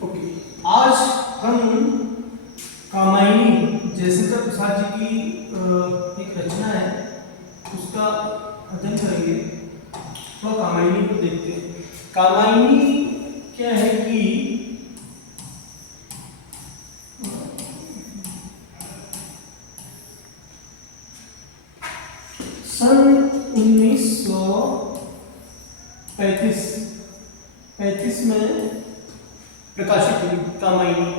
Okay, आज हम कामायनी जयशंकर प्रसाद जी की एक रचना है, उसका अध्ययन करेंगे। थोड़ा कामायनी को देखते हैं। कामायनी क्या है कि सन 1935 में प्रकाशित हुई कामायनी,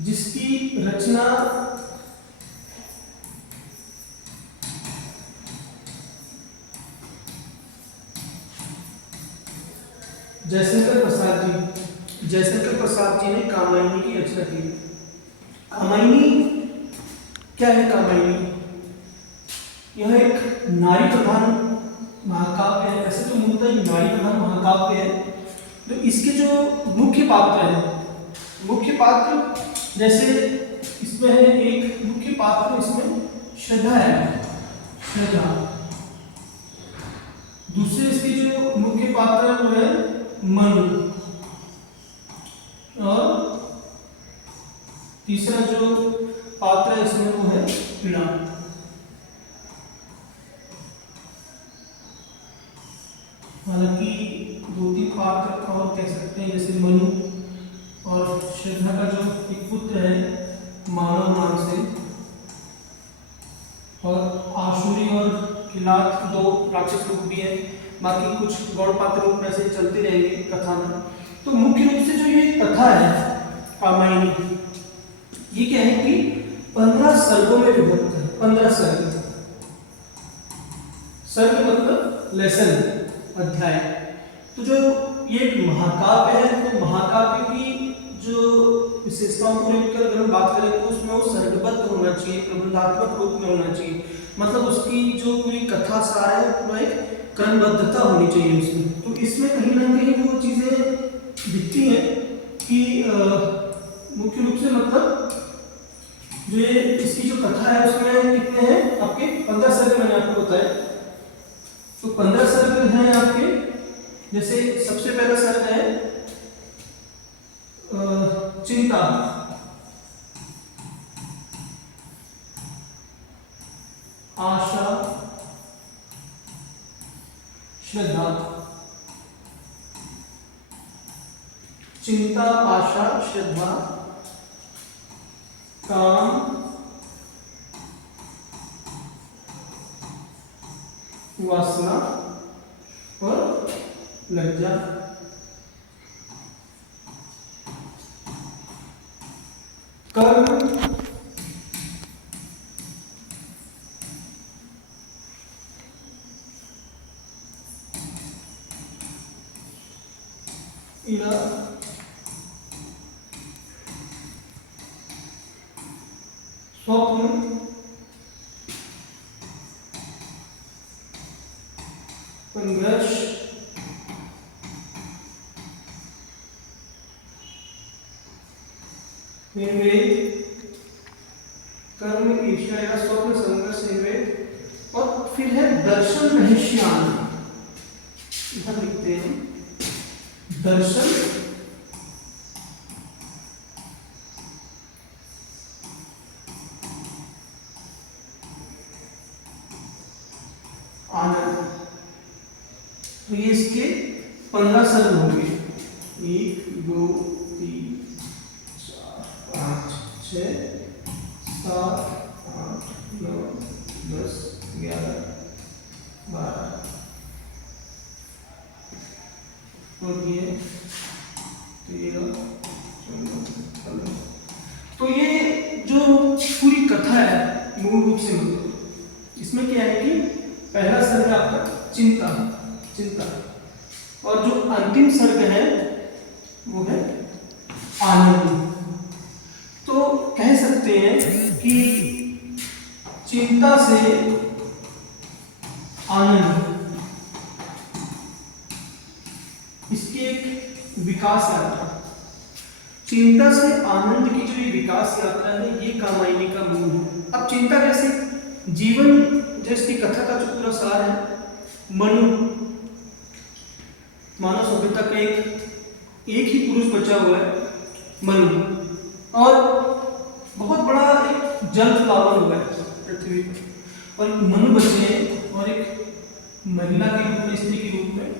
जिसकी रचना जयशंकर प्रसाद जी ने कामायनी की रचना की। कामायनी क्या है? कामायनी यह एक नारी प्रधान महाकाव्य है। ऐसे तो मूलतः ये नारी प्रधान महाकाव्य है। तो इसके जो मुख्य पात्र हैं, मुख्य पात्र जैसे इसमें है एक मुख्य पात्र, इसमें श्रद्धा है, श्रद्धा। दूसरे इसके जो मुख्य पात्र है वो है मनु, और तीसरा जो पात्र है इसमें वो है पीड़ा। हालांकि दो तीन पात्र और कह सकते हैं, जैसे मनु और श्रद्धा का जो एक पुत्र है मानव नाम से, और आशुरी और किलात दो राक्षस रूप भी है। बाकी कुछ गौड़ पात्र रूप में से चलते रहेंगे कथा में। तो मुख्य रूप से जो ये कथा है कामायनी, ये क्या है कि 15 सर्गों में विभक्त है। 15 सर्ग, सर्ग मतलब लेसन, अध्याय। तो जो ये महाकाव्य है, तो महाकाव्य की जो विशेषताओं को लेकर अगर हम बात करें तो उसमें वो सर्गबद्ध होना चाहिए, प्रबंधात्मक रूप में होना चाहिए। मतलब उसकी जो पूरी कथा सार है वो एक क्रमबद्धता होनी चाहिए उसमें। तो इसमें कहीं ना कहीं वो चीजें दिखती हैं कि मुख्य रूप से मतलब जो ये इसकी जो कथा है उसमें कितने हैं आपके 15 सर्ग मैंने आपको बताया। तो 15 सर्ग हैं आपके। जैसे सबसे पहला सर्ग है चिंता, आशा, श्रद्धा। चिंता, आशा, श्रद्धा, काम, वासना और लज्जा। कर्म, इरा, स्वप्न, संघर्ष, निर्वेद, कर्म, ईर्ष्या या स्वप्न, संघर्ष, निर्वेद। और फिर है दर्शन रहस्यान। इधर लिखते हैं दर्शन आनंद। तो ये इसके 15 सर्ग होंगे। 1 2 3 4 5 6 7 8 9 10 11 12 और ये 13 14 15। तो ये जो पूरी कथा है मूल रूप से मतलब इसमें क्या है कि पहला सर्ग आपका चिंता, चिंता, और जो अंतिम सर्ग है वो है आनंद। तो कह सकते हैं कि चिंता से आनंद, इसकी एक विकास यात्रा। चिंता से आनंद की जो ये विकास यात्रा है ये कामायनी का मूल है। अब चिंता कैसे जीवन, जिसकी कथा का जो पूरा सार है, मनु मानव सभ्यता का एक एक ही पुरुष बचा हुआ है, मनु, और बहुत बड़ा एक जल प्लावन हुआ है पृथ्वी पर, और मनु बचे हैं और एक महिला के रूप में, स्त्री के रूप में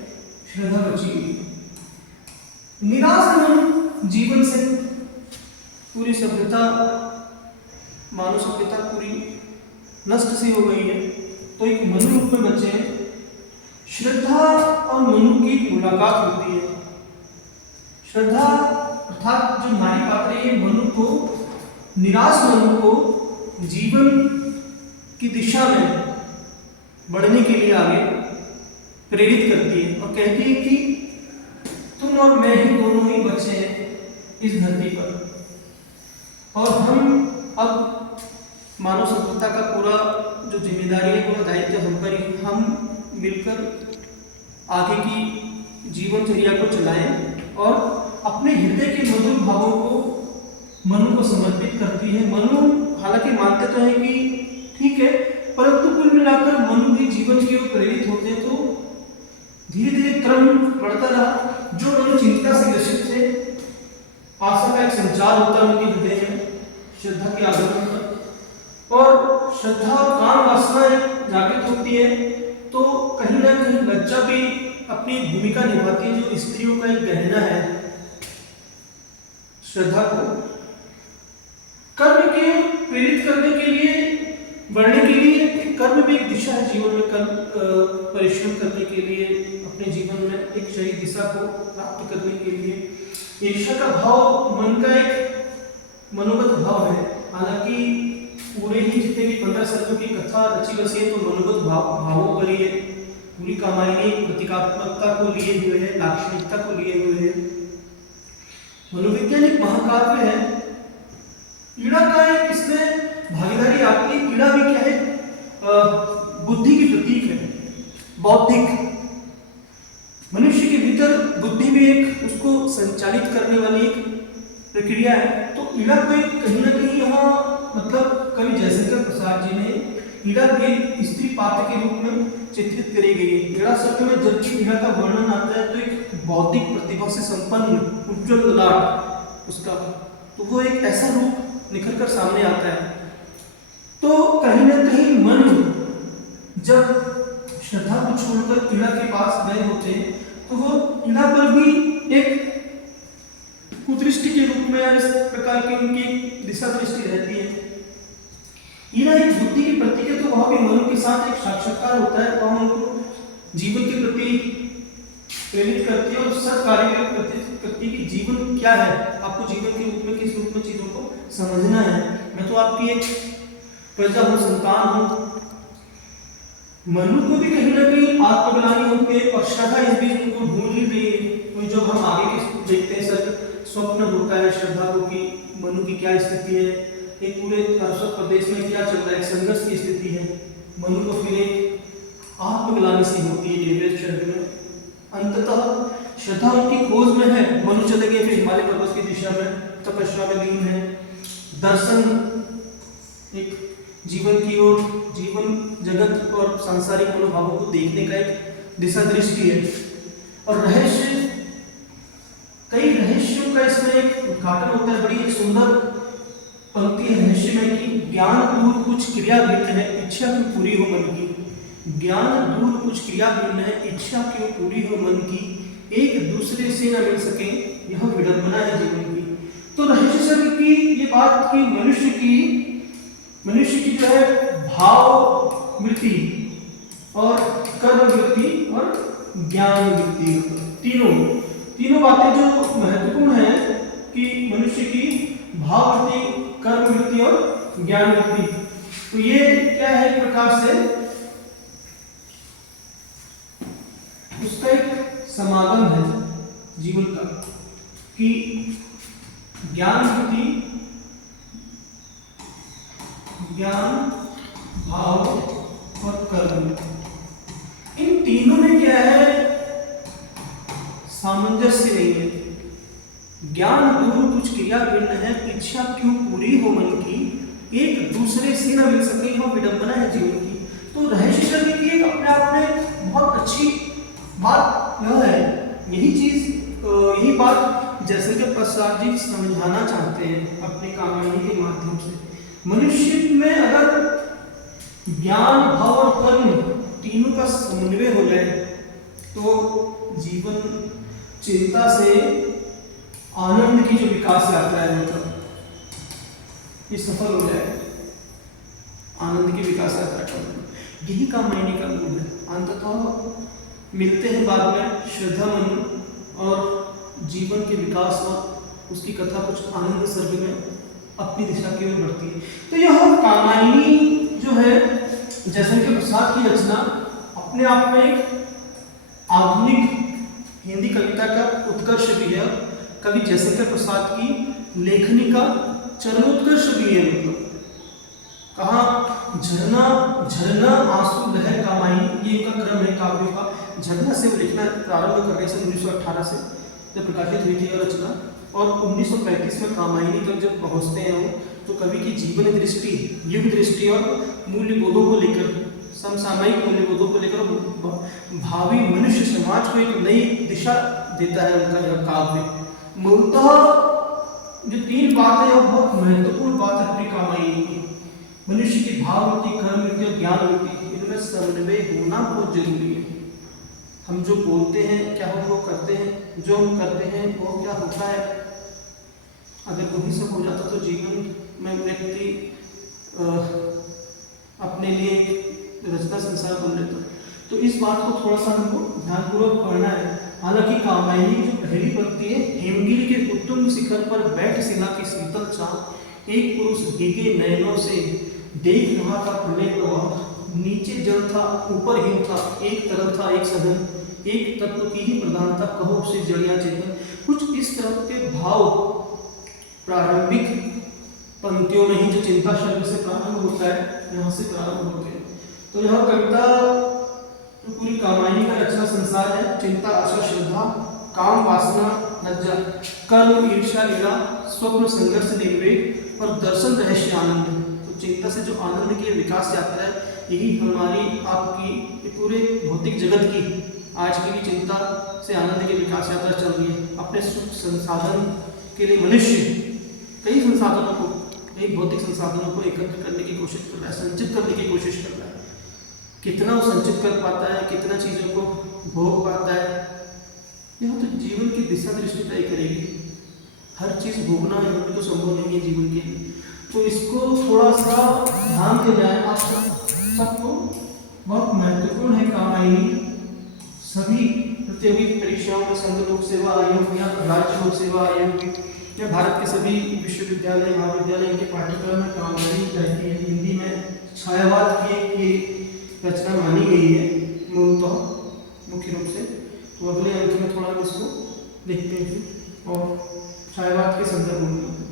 श्रद्धा बची हुई है। निराश मनु जीवन से, पूरी सभ्यता, मानव सभ्यता पूरी नष्ट सी हो गई है, तो एक मनु रूप में बचे हैं। श्रद्धा और मनु की मुलाकात होती है। श्रद्धा अर्थात जो नारी पात्र है, मनु को, निराश मनु को जीवन की दिशा में बढ़ने के लिए आगे प्रेरित करती है और कहती है कि तुम और मैं ही दोनों ही बचे हैं इस धरती पर, और हम अब मानव सभ्यता का पूरा जो जिम्मेदारी है, पूरा दायित्व हम पर ही, हम मिलकर आगे की जीवनचर्या को चलाएं और अपने हृदय के मधुर भावों को मनु को समर्पित करती है। मनु हालांकि मानते तो है कि ठीक है, परंतु कुल मिलाकर मनु भी जीवन की ओर प्रेरित होते, तो धीरे धीरे क्रम बढ़ता रहा। जो मनु चिंता से ग्रसित थे, आशा का एक संचार होता है उनके हृदय में श्रद्धा के आगमन पर, और श्रद्धा और काम वासना जागृत होती है, तो कहीं ना कहीं लज्जा भी अपनी भूमिका निभाती है, जो स्त्रियों का एक गहना है। श्रद्धा को कर्म के प्रेरित करने के लिए, बढ़ने के लिए, कर्म भी एक दिशा है जीवन में, कर्म परिश्रम करने के लिए, अपने जीवन में एक सही दिशा को प्राप्त करने के लिए। ईर्ष्या का भाव मन का एक मनोगत भाव है। हालांकि पूरे ही जितने भी 15 सर्गों की कथा रची बसी है, तो मनोगत भावों पर ही है। पूरी कहानी प्रतीकात्मकता को लिए हुए है, लाक्षणिकता को लिए हुए है। मनोविज्ञान एक महाकाव्य है। ईड़ा का एक इसमें भागीदारी आपकी, ईड़ा भी क्या है, बुद्धि की प्रतीक है, बौद्धिक। मनुष्य के भीतर बुद्धि भी एक उसको संचालित करने वाली एक प्रक्रिया है। तो ईड़ा को कहीं ना कहीं यहाँ मतलब कवि जयशंकर प्रसाद जी ने ईड़ा के स्त्री पात्र के रूप में चित्रित करी गई है। ईड़ा शब्द में जब भी ईड़ा का वर्णन आता है, तो एक बौद्धिक प्रतिभा से संपन्न उज्ज्वल ललाट उसका, तो वो एक ऐसा रूप निखर कर सामने आता है। तो कहीं ना कहीं मन जब श्रद्धा को छोड़कर ईड़ा के पास गए होते हैं, तो वो ईड़ा पर भी एक कुदृष्टि के रूप में इस प्रकार की उनकी दिशा दृष्टि रहती है। ईड़ा एक बुद्धि की प्रतीक है, तो वहां भी मनु के साथ एक साक्षात्कार होता है, वहां उनको जीवन के प्रति प्रेरित करती है और सब कार्य के प्रति करती है कि जीवन क्या है, आपको जीवन के रूप में किस रूप में चीजों को समझना है। मैं तो आपकी एक प्रजा हूँ, संतान हूँ। मनु को भी कहीं ना कहीं आत्मग्लानि होती है और श्रद्धा इस बीच उनको ढूंढ ही रही है। जो हम आगे के देखते हैं सर, स्वप्न होता है श्रद्धा को कि मनु की क्या स्थिति है, एक पूरे अरसद प्रदेश में क्या चल रहा है, एक संघर्ष की स्थिति है। मनु को फिर एक आत्मग्लानि सी होती है एवरेस्ट शहर में। अंततः श्रद्धा उनकी खोज में है, मनु चले गए फिर हिमालय पर्वत की दिशा में, तपस्या में लीन है। दर्शन एक जीवन की ओर, जीवन जगत और सांसारिक मनोभावों को देखने का एक दिशा दृष्टि है। और रहस्य, कई रहस्यों का इसमें एक उद्घाटन होता है। बड़ी एक सुंदर पंक्ति है रहस्य में कि ज्ञान दूर कुछ क्रिया भिन्न है, इच्छा क्यों पूरी हो मन की। ज्ञान दूर कुछ क्रिया भिन्न है, इच्छा क्यों पूरी हो मन की। एक दूसरे से न मिल सके, यह विडंबना है जीवन की। तो रहस्य सर की ये बात कि मनुष्य की जो है भाव वृत्ति और कर्म वृत्ति और ज्ञान वृत्ति, तीनों बातें जो महत्वपूर्ण है कि मनुष्य की भाव वृत्ति, कर्म वृत्ति और ज्ञान वृत्ति। तो ये क्या है, एक प्रकार से उसका एक समागम है जीवन का कि ज्ञान वृत्ति, ज्ञान, भाव और कर्म, इन तीनों में क्या है, सामंजस्य नहीं है। ज्ञान दूर कुछ क्रिया भिन्न है, इच्छा क्यों पूरी हो मन की। एक दूसरे से न मिल सके, यह विडंबना है जीवन की। तो रहस्य शब्द की एक अपने आप में बहुत अच्छी बात यह है, यही बात जयशंकर प्रसाद जी समझाना चाहते हैं अपनी कामायनी के माध्यम से, मनुष्य में अगर ज्ञान, भाव और कर्म तीनों का समन्वय हो जाए तो जीवन चिंता से आनंद की जो विकास यात्रा है मतलब ये सफल हो जाए। आनंद की विकास यात्रा का यही कामायनी का मूल है। अंततः मिलते हैं बाद में श्रद्धा मनु और जीवन के विकास और उसकी कथा कुछ आनंद सर्ग में अपनी दिशा की ओर बढ़ती है। तो यह कामायनी जो है जयशंकर प्रसाद की रचना अपने आप में एक आधुनिक हिंदी कविता का उत्कर्ष भी है। कवि जयशंकर प्रसाद की लेखनी का चरमोत्कर्ष भी है। मतलब कहा झरना झरना आंसू लहर कामायनी, ये इनका क्रम है काव्यों का। झरना से वो लिखना प्रारंभ करने से 1918 से जब प्रकाशित हुई थी यह रचना, और 1935 में कामायनी तक जब पहुंचते हैं वो, तो कवि की जीवन दृष्टि, युग दृष्टि और मूल्यबोधों को लेकर, समसामयिक मूल्यबोधों को लेकर भावी मनुष्य समाज को एक नई दिशा देता है उनका यह काव्य। मूलतः जो तीन बातें हैं वो बहुत महत्वपूर्ण बात है अपनी कामायनी की। मनुष्य की भाव वृत्ति, कर्म वृत्ति और ज्ञान वृत्ति, इनमें समन्वय होना बहुत जरूरी है। हम जो बोलते हैं क्या हम वो करते हैं, जो हम करते हैं वो क्या होता है। अगर वही सब हो जाता तो जीवन में व्यक्ति अपने लिए रचना संसार बन लेता। तो इस बात को थोड़ा सा हमको ध्यानपूर्वक पढ़ना है। हालांकि कामायनी की जो पहली पंक्ति है, हेमगिरी के उत्तुंग शिखर पर बैठ सिला की शीतल छांव, एक पुरुष भीगे नयनों से देख रहा था प्रलय प्रवाह, नीचे जल था ऊपर हिम था, एक तरफ था एक सदन, एक तत्व की ही प्रधानता, कहो उसे जड़िया चेतन। कुछ इस तरह के भाव प्रारंभिक पंक्तियों में ही जो चिंता शब्द से प्रारंभ होता है, यहाँ से प्रारंभ होते हैं। तो यह कविता तो पूरी कामायनी का रचना संसार है। चिंता, आशा, श्रद्धा, काम, वासना, लज्जा, कर्म, ईर्ष्या, लीला, स्वप्न, संघर्ष, निर्वेग और दर्शन, रहस्य, आनंद। तो चिंता से जो आनंद की विकास यात्रा है, यही हमारी आपकी पूरे भौतिक जगत की आज की भी चिंता से आनंद की विकास यात्रा चल रही है। अपने सुख संसाधन के लिए मनुष्य कई संसाधनों को, कई भौतिक संसाधनों को एकत्र करने की कोशिश कर रहा है, संचित करने की कोशिश कर रहा है। कितना वो संचित कर पाता है, कितना चीज़ों को भोग पाता है, यह तो जीवन की दिशा दृष्टि तय करेगी। हर चीज़ भोगना तो संभव नहीं है जीवन के लिए। तो इसको थोड़ा सा ध्यान दे जाए आप सबको, बहुत महत्वपूर्ण है कामायनी। सभी प्रतियोगी परीक्षाओं में संघ लोक सेवा आयोग या राज्य लोक सेवा आयोग या भारत के सभी विश्वविद्यालय, महाविद्यालय के पाठ्यक्रम में कामायनी रहती है। हिंदी में छायावाद की रचना मानी गई है मूलतः मुख्य रूप से। तो अगले अंक में थोड़ा हम इसको देखते हैं और छायावाद के संदर्भ में